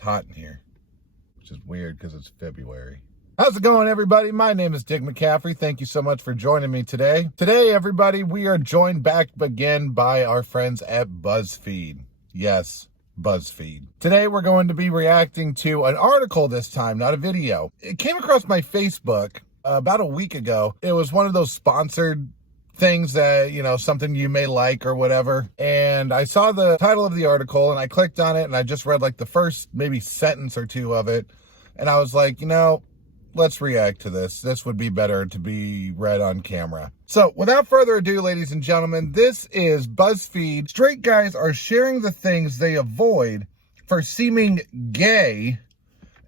It's hot in here, which is weird because it's February. How's it going, everybody? My name is Dick McCaffrey. Thank you so much for joining me today. Today, everybody, we are joined back again by our friends at Buzzfeed. Yes, Buzzfeed. Today, we're going to be reacting to an article this time, not a video. It came across my Facebook about a week ago. It was one of those sponsored things that, you know, something you may like or whatever. And I saw the title of the article and I clicked on it and I just read like the first maybe sentence or two of it. And I was like, you know, let's react to this. This would be better to be read on camera. So without further ado, ladies and gentlemen, this is Buzzfeed. Straight guys are sharing the things they avoid for seeming gay,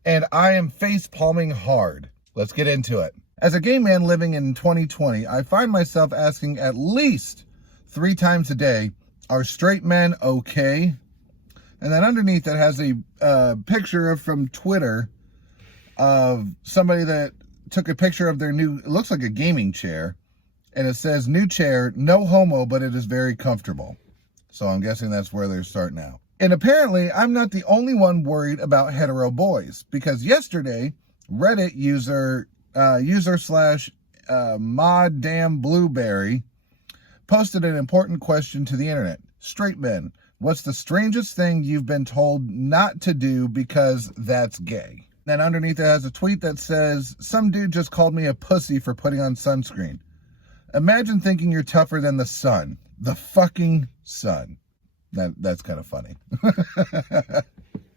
and I am face palming hard. Let's get into it. As a gay man living in 2020, I find myself asking at least 3 times a day, are straight men okay? And then underneath it has a picture from Twitter of somebody that took a picture of their new, it looks like a gaming chair, and it says, new chair, no homo, but it is very comfortable. So I'm guessing that's where they're starting out. And apparently I'm not the only one worried about hetero boys, because yesterday Reddit user mod damn blueberry posted an important question to the internet. Straight men, what's the strangest thing you've been told not to do because that's gay? Then underneath it has a tweet that says, some dude just called me a pussy for putting on sunscreen. Imagine thinking you're tougher than the sun. The fucking sun. That's kind of funny.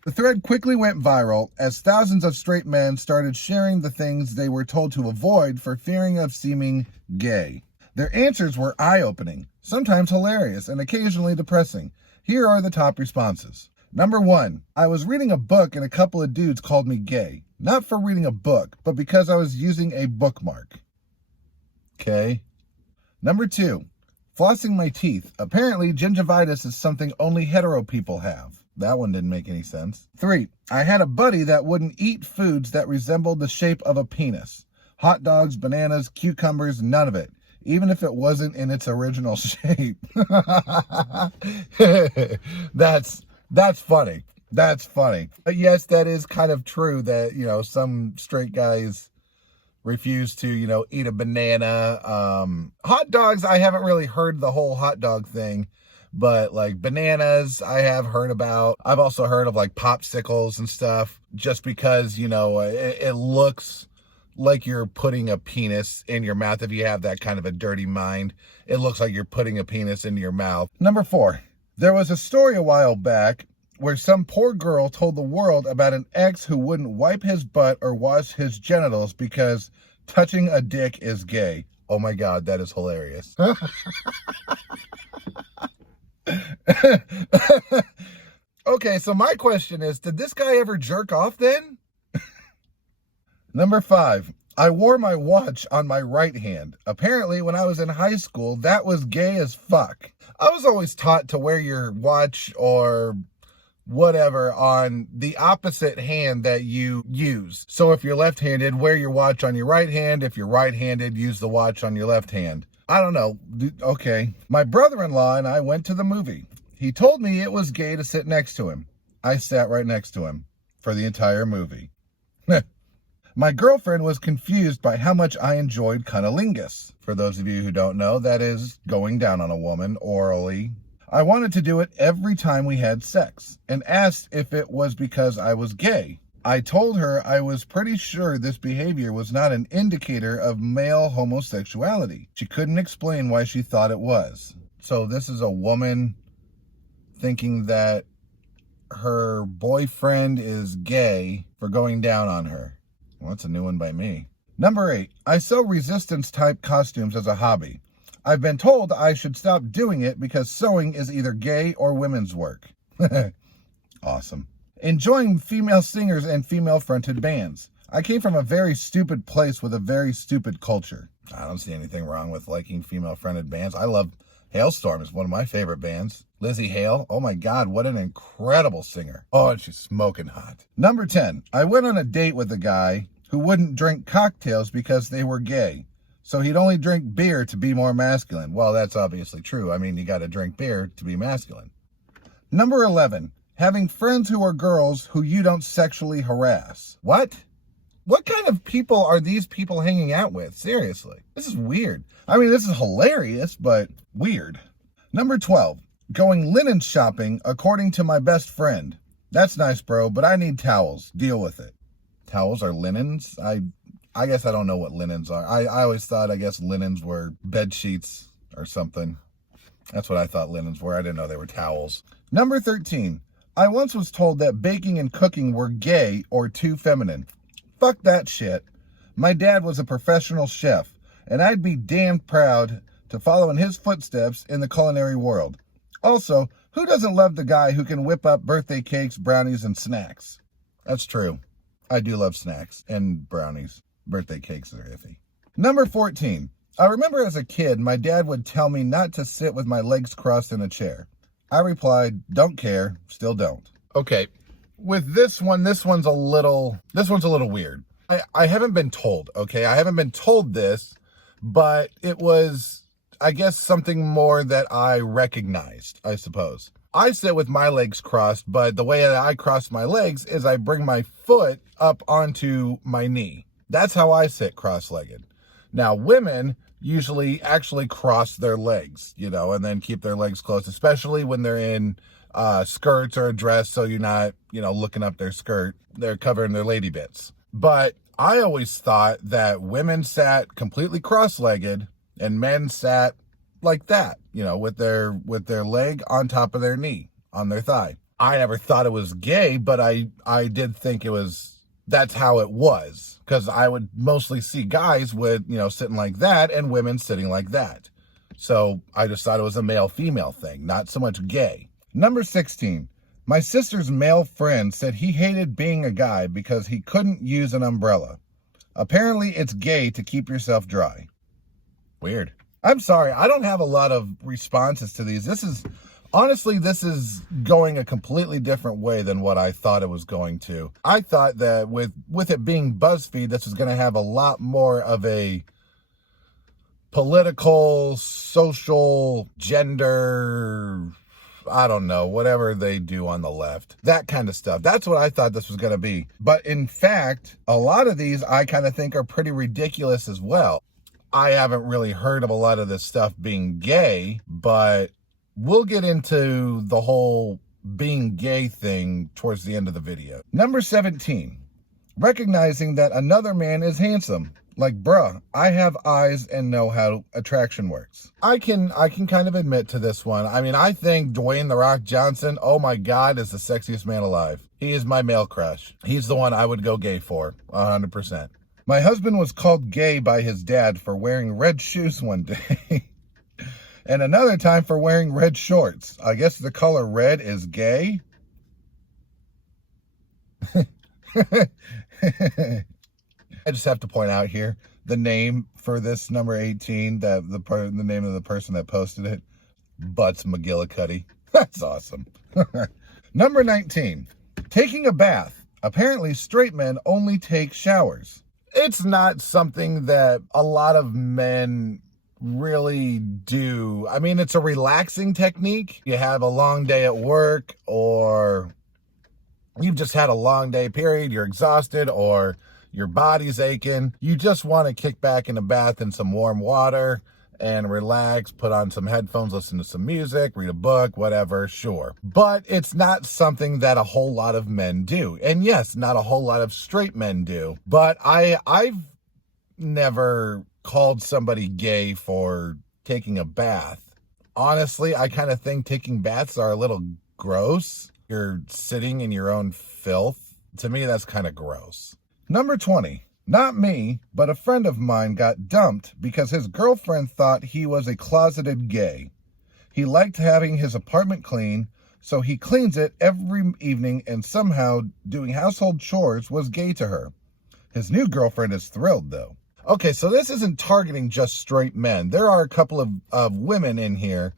The thread quickly went viral as thousands of straight men started sharing the things they were told to avoid for fearing of seeming gay. Their answers were eye-opening, sometimes hilarious, and occasionally depressing. Here are the top responses. Number 1, I was reading a book and a couple of dudes called me gay. Not for reading a book, but because I was using a bookmark. Okay. Number 2, flossing my teeth. Apparently, gingivitis is something only hetero people have. That one didn't make any sense. 3, I had a buddy that wouldn't eat foods that resembled the shape of a penis. Hot dogs, bananas, cucumbers, none of it. Even if it wasn't in its original shape. That's funny. That's funny. But yes, that is kind of true that, you know, some straight guys refuse to, you know, eat a banana. Hot dogs, I haven't really heard the whole hot dog thing, but like bananas, I have heard about. I've also heard of like popsicles and stuff, just because, you know, it looks like you're putting a penis in your mouth. If you have that kind of a dirty mind, it looks like you're putting a penis into your mouth. Number 4. There was a story a while back where some poor girl told the world about an ex who wouldn't wipe his butt or wash his genitals because touching a dick is gay. Oh my God, that is hilarious. Okay, so my question is, did this guy ever jerk off then? Number 5. I wore my watch on my right hand. Apparently, when I was in high school, that was gay as fuck. I was always taught to wear your watch or whatever on the opposite hand that you use. So if you're left-handed, wear your watch on your right hand. If you're right-handed, use the watch on your left hand. I don't know. Okay. My brother-in-law and I went to the movie. He told me it was gay to sit next to him. I sat right next to him for the entire movie. My girlfriend was confused by how much I enjoyed cunnilingus. For those of you who don't know, that is going down on a woman orally. I wanted to do it every time we had sex and asked if it was because I was gay. I told her I was pretty sure this behavior was not an indicator of male homosexuality. She couldn't explain why she thought it was. So this is a woman thinking that her boyfriend is gay for going down on her. Well, that's a new one by me. Number 8, I sell resistance type costumes as a hobby. I've been told I should stop doing it because sewing is either gay or women's work. Awesome. Enjoying female singers and female fronted bands. I came from a very stupid place with a very stupid culture. I don't see anything wrong with liking female fronted bands. I love Hailstorm, is one of my favorite bands. Lizzie Hale, oh my God, what an incredible singer. Oh, and she's smoking hot. Number 10, I went on a date with a guy who wouldn't drink cocktails because they were gay. So he'd only drink beer to be more masculine. Well, that's obviously true. I mean, you got to drink beer to be masculine. Number 11, Having friends who are girls who you don't sexually harass. What? What kind of people are these people hanging out with? Seriously. This is weird. I mean, this is hilarious, but weird. Number 12. Going linen shopping according to my best friend. That's nice, bro, but I need towels. Deal with it. Towels are linens? I guess I don't know what linens are. I always thought, I guess, linens were bed sheets or something. That's what I thought linens were. I didn't know they were towels. Number 13. I once was told that baking and cooking were gay or too feminine. Fuck that shit. My dad was a professional chef, and I'd be damned proud to follow in his footsteps in the culinary world. Also, who doesn't love the guy who can whip up birthday cakes, brownies, and snacks? That's true. I do love snacks and brownies. Birthday cakes are iffy. Number 14. I remember as a kid, my dad would tell me not to sit with my legs crossed in a chair. I replied, don't care, still don't. Okay, with this one's a little weird. I haven't been told, okay? I haven't been told this, but it was, I guess, something more that I recognized, I suppose. I sit with my legs crossed, but the way that I cross my legs is I bring my foot up onto my knee. That's how I sit cross-legged. Now, women usually actually cross their legs, and then keep their legs closed, especially when they're in skirts or a dress, so you're not, looking up their skirt. They're covering their lady bits. But I always thought that women sat completely cross-legged and men sat like that, with their leg on top of their knee, on their thigh. I never thought it was gay, but I did think that's how it was, because I would mostly see guys with, sitting like that and women sitting like that. So I just thought it was a male-female thing, not so much gay. Number 16. My sister's male friend said he hated being a guy because he couldn't use an umbrella. Apparently it's gay to keep yourself dry. Weird. I'm sorry, I don't have a lot of responses to these. This is going a completely different way than what I thought it was going to. I thought that with it being Buzzfeed, this was going to have a lot more of a political, social, gender, I don't know, whatever they do on the left. That kind of stuff. That's what I thought this was going to be. But in fact, a lot of these I kind of think are pretty ridiculous as well. I haven't really heard of a lot of this stuff being gay, but we'll get into the whole being gay thing towards the end of the video. Number 17, recognizing that another man is handsome. Like, bruh, I have eyes and know how attraction works. I can kind of admit to this one. I mean, I think Dwayne "The Rock" Johnson, oh my God, is the sexiest man alive. He is my male crush. He's the one I would go gay for, 100%. My husband was called gay by his dad for wearing red shoes one day. And another time for wearing red shorts. I guess the color red is gay. I just have to point out here, the name for this number 18, the name of the person that posted it, Butts McGillicuddy. That's awesome. Number 19, taking a bath. Apparently straight men only take showers. It's not something that a lot of men really do. I mean, it's a relaxing technique. You have a long day at work, or you've just had a long day period, you're exhausted, or your body's aching. You just want to kick back in a bath in some warm water and relax, put on some headphones, listen to some music, read a book, whatever, sure. But it's not something that a whole lot of men do. And yes, not a whole lot of straight men do. But I've never called somebody gay for taking a bath. Honestly, I kind of think taking baths are a little gross. You're sitting in your own filth. To me, that's kind of gross. Number 20. Not me, but a friend of mine got dumped because his girlfriend thought he was a closeted gay. He liked having his apartment clean, so he cleans it every evening, and somehow doing household chores was gay to her. His new girlfriend is thrilled, though. Okay, so this isn't targeting just straight men. There are a couple of women in here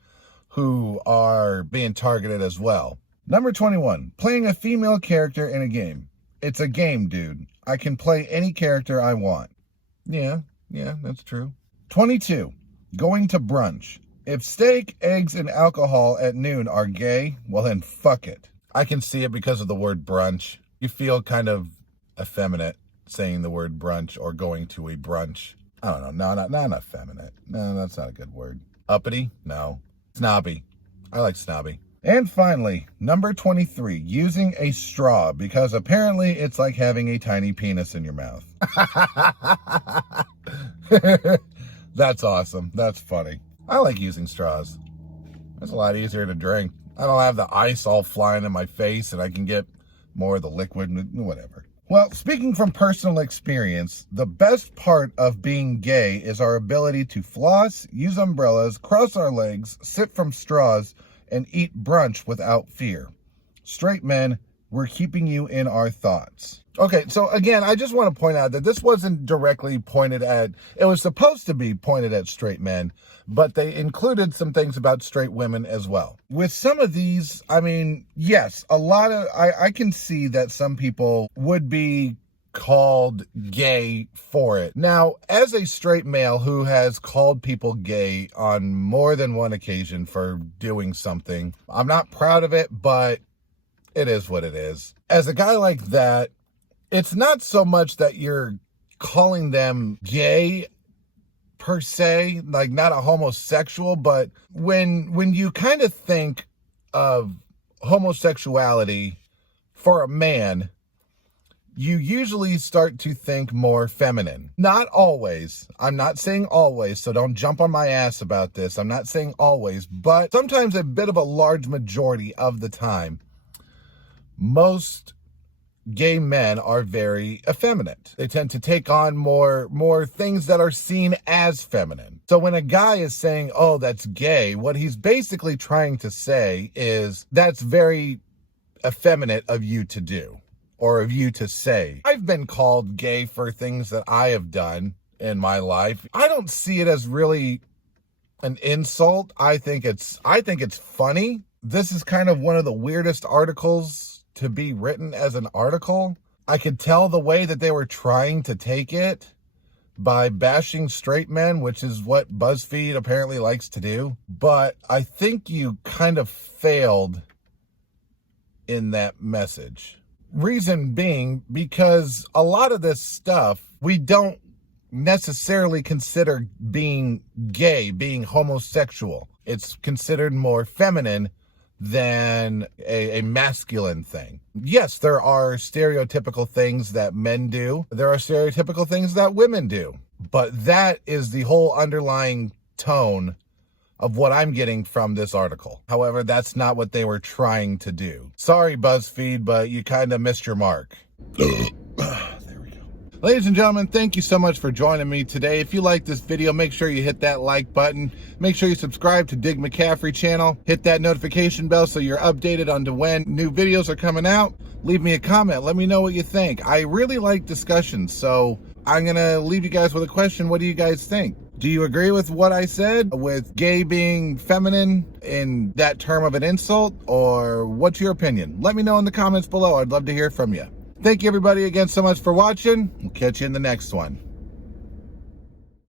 who are being targeted as well. Number 21, playing a female character in a game. It's a game, dude. I can play any character I want. Yeah, that's true. 22, going to brunch. If steak, eggs, and alcohol at noon are gay, well then fuck it. I can see it because of the word brunch. You feel kind of effeminate saying the word brunch or going to a brunch. I don't know. No, not effeminate. No, that's not a good word. Uppity? No. Snobby. I like snobby. And finally, number 23, using a straw, because apparently it's like having a tiny penis in your mouth. That's awesome. That's funny. I like using straws. It's a lot easier to drink. I don't have the ice all flying in my face, and I can get more of the liquid, whatever. Well, speaking from personal experience, the best part of being gay is our ability to floss, use umbrellas, cross our legs, sip from straws, and eat brunch without fear. Straight men, we're keeping you in our thoughts. Okay, so again, I just want to point out that this wasn't directly pointed at, it was supposed to be pointed at straight men, but they included some things about straight women as well. With some of these, I mean, yes, I can see that some people would be called gay for it. Now, as a straight male who has called people gay on more than one occasion for doing something, I'm not proud of it, but it is what it is. As a guy like that, it's not so much that you're calling them gay per se, like not a homosexual, but when you kind of think of homosexuality for a man, you usually start to think more feminine. Not always. I'm not saying always, so don't jump on my ass about this. I'm not saying always, but sometimes a bit of a large majority of the time, most gay men are very effeminate. They tend to take on more things that are seen as feminine. So when a guy is saying, oh, that's gay, what he's basically trying to say is that's very effeminate of you to do, or of you to say. I've been called gay for things that I have done in my life. I don't see it as really an insult. I think it's funny. This is kind of one of the weirdest articles to be written as an article. I could tell the way that they were trying to take it by bashing straight men, which is what Buzzfeed apparently likes to do. But I think you kind of failed in that message. Reason being, because a lot of this stuff we don't necessarily consider being gay, being homosexual. It's considered more feminine than a masculine thing. Yes, there are stereotypical things that men do. There are stereotypical things that women do. But that is the whole underlying tone of what I'm getting from this article. However, that's not what they were trying to do. Sorry, BuzzFeed, but you kind of missed your mark. Ladies and gentlemen, thank you so much for joining me today. If you like this video, make sure you hit that like button. Make sure you subscribe to Dig McCaffrey channel. Hit that notification bell so you're updated on to when new videos are coming out. Leave me a comment. Let me know what you think. I really like discussions, so I'm going to leave you guys with a question. What do you guys think? Do you agree with what I said with gay being feminine in that term of an insult? Or what's your opinion? Let me know in the comments below. I'd love to hear from you. Thank you everybody again so much for watching. We'll catch you in the next one.